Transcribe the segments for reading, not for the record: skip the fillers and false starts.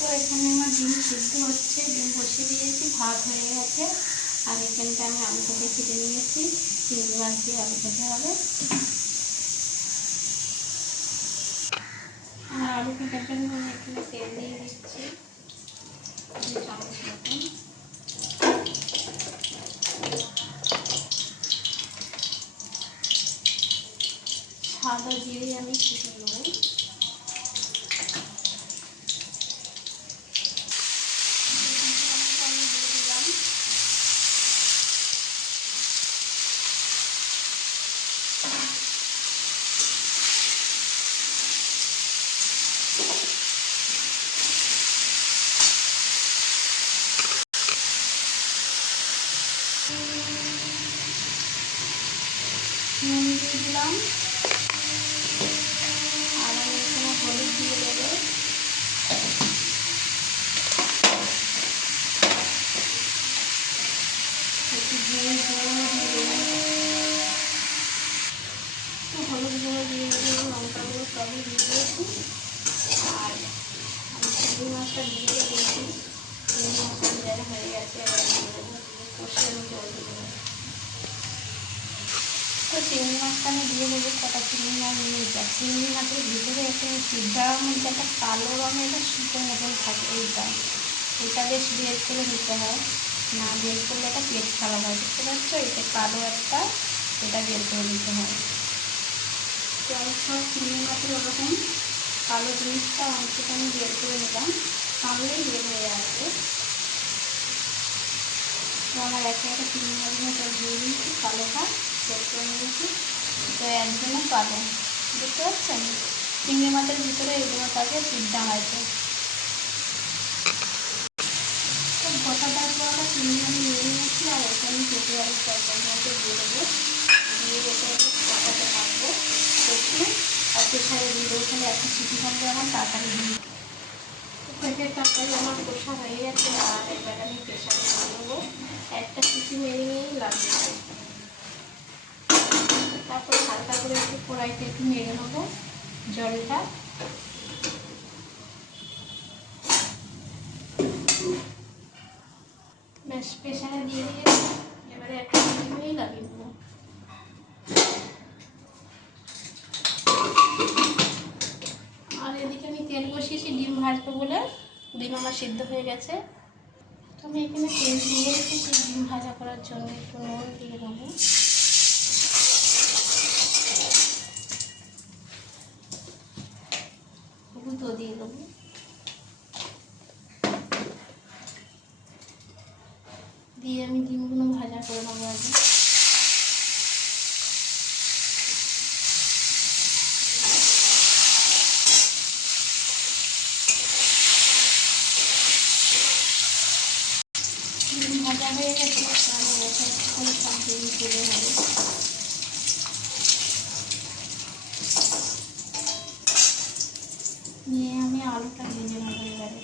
তো এখানে আমার ডিম সিদ্ধ হচ্ছে, ডিম বসিয়ে দিয়েছি, ভাত হয়ে গেছে। আর এখানটা আমি আলু কেটে কেটে নিয়েছি, চিংড়ি মাছ দিয়ে আলু খেতে হবে। আর আলু কাটার জন্য আমি এখানে তেল দিয়ে দিচ্ছি 2 চামচ মতন। সাদা জিরে আমি ফুটে নেব। নুন দিয়ে দিলাম, আর আমি এখানে হলুদ দিয়ে দেবো। একটু হলুদ গুঁড়ো দিয়ে দেবো, লঙ্কা গুঁড়ো সবই দিয়ে দিয়েছি। আর আমি চিংড়ি মাছটা দিয়ে দিয়েছি, চিংড়ি মাছটা দেওয়া হয়ে গেছে। এবার দিয়ে দেবো, কষে আমি জল দিয়ে দেবো। তো চিংড়ি মাছটা আমি দিয়ে দেবো, কটা চিংড়ি মাছ নিয়েছি। চিংড়ি মাছের ভিতরে একটা সিদ্ধার মধ্যে একটা কালো রঙের একটা সুতোর মতন থাকে, এটা বেশ বের করে দিতে হয়, না বের করলে একটা পেট খারাপ হয়। বুঝতে পারছো, এটা কালো একটা, এটা বের করে দিতে হয়। তো আমি সব চিংড়ি মাছের ওরকম কালো জিনিসটা অংশটা আমি বের করে নিলাম, তাহলেই বের হয়ে আসবে। তো আমার একটা একটা চিংড়ি মাছ সব দিয়ে দিয়েছি, কালোটা বের করে নিয়েছি। তো একজন্য কালো, বুঝতে পারছেন, চিংড়ি মাছের ভিতরে এগুলো থাকে, সিদ্ধা আছে। তো গোটাটা পুরোটা চিংড়ি আমি নিয়ে নিয়েছি। আর এটা আমি কেটে আর তরকারির মধ্যে দিয়ে দেবো, দিয়ে রেখে কষাতে থাকবো একটু। আর প্রেশারে দিয়ে দেবো, তাহলে একটা সিটি থাকবে আমার তাড়াতাড়ি দিয়ে। পেঁপের তরকারি আমার কষা হয়ে গেছে। আর এবার আমি প্রেশারে দিয়ে দেবো, একটা সিটি মেরে নিয়েই লাগবে। তারপরে হালকা করে একটু কড়াইতে একটু নেড়ে নেবো জলটা। বেশ প্রেশারে দিয়ে দিয়েছি, এবারে একটা সিটি লাগিয়ে দেবো। আর এদিকে আমি তেল বসিয়েছি ডিম ভাজবো বলে, ডিম আমার সিদ্ধ হয়ে গেছে। তো আমি এখানে তেল দিয়ে রেখেছি ডিম ভাজা করার জন্য, একটু নুন দিয়ে দেবো। হলুদও দিয়ে দেবো। দিয়ে আমি ডিমগুলো ভাজা করে নেবো আগে। ডিম ভাজা হয়ে গেছে, আমি এটা একটুখানি সব ডিম তুলে নেবো। নিয়ে আমি আলুটা ভেজে নেবো এবারে।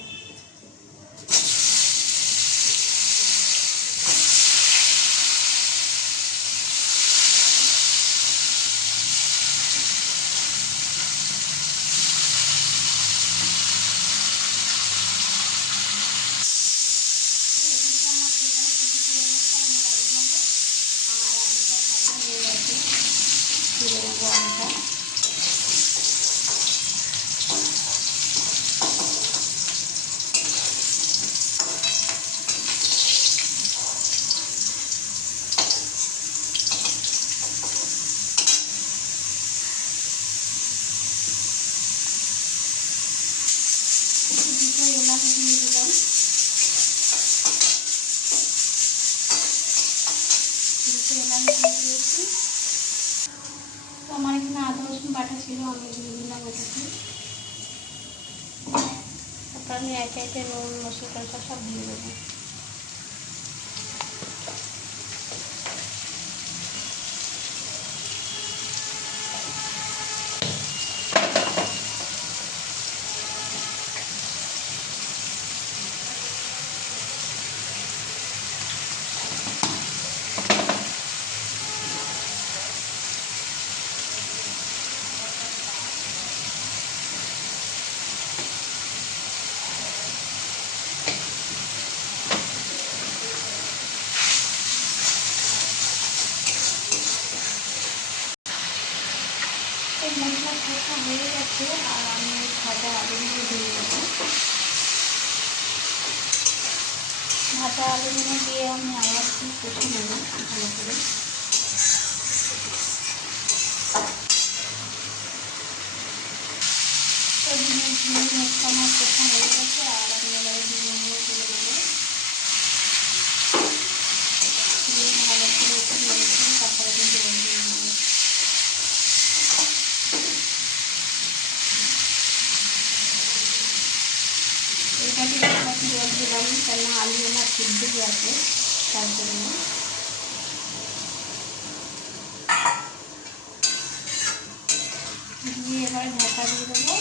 তো আমার এখানে আদা রসুন বাটা ছিল, আমি দিয়ে দিলাম ওটাকে। তারপর আমি একে একে নুন মশলা সব দিয়ে দেবো। হচ্ছে, আর আমি ভাজা আলুগুলো দিয়ে দেবো। ভাজা আলুগুলো দিয়ে আমি আবার একটু কষে নেব ভালো করে। তো ডিমের আমার কষা হয়ে গেছে, আর আমি এবারে ডিমগুলো তুলে দেবো। দিয়ে ভালো করে একটু নেড়ে তারপরে আমি জল দিয়ে দেবো। এটাকে একটু জল দিলাম, কেন আলু আমার সিদ্ধ হয়ে আছে, তার জন্য। দিয়ে এবারে ঢাকা দিয়ে দেবো,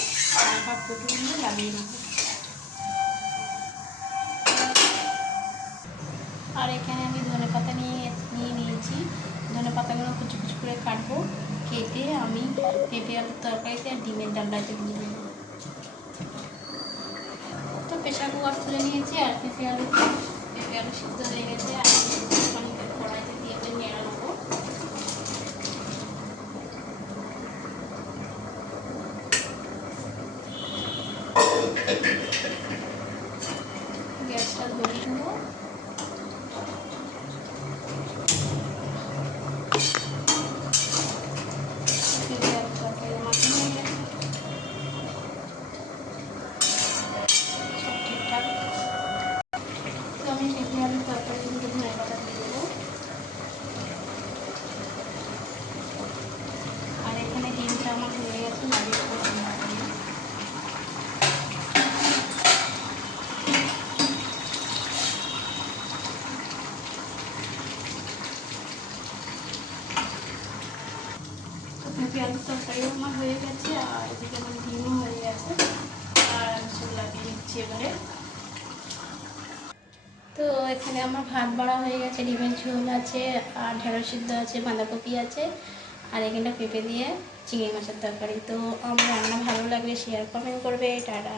ঢাকা ফুটিয়ে লাগিয়ে নেবো। আর এখানে আমি ধনেপাতা নিয়েছি। ধনেপাতাগুলো কুচি কুচি করে কাটবো, কেটে আমি পেঁপে আলুর তরকারিতে আর ডিমের ডালনাতে দিয়ে দেবো। তো প্রেশার কুকার তুলে নিয়েছি, আর পেঁপে আলু সিদ্ধ হয়ে গেছে। আর কড়াইতে দিয়ে নেড়ে নেবো। গ্যাসটা ধরিয়ে নেবো। আমি পেঁপে আলুর তরকারিগুলোকে ধনেপাতা দিয়ে দেবো। আর এখানে ডিমটা আমার হয়ে গেছে, নাড়িয়ে দেবো। পেঁপে আলুর তরকারিও আমার হয়ে গেছে, আর এদিকে আমার ডিমও হয়ে গেছে। আর আমি সব লাগিয়ে নিচ্ছি এবারে। তো এখানে আমার ভাত বাড়া হয়ে গেছে, ডিমের ঝোল আছে, আর ঢেঁড়স সিদ্ধ আছে, বাঁধাকপি আছে, আর এখানে পেঁপে দিয়ে চিংড়ি মাছের তরকারি। তো আমার রান্না ভালো লাগলে শেয়ার কমেন্ট করবে। টাটা।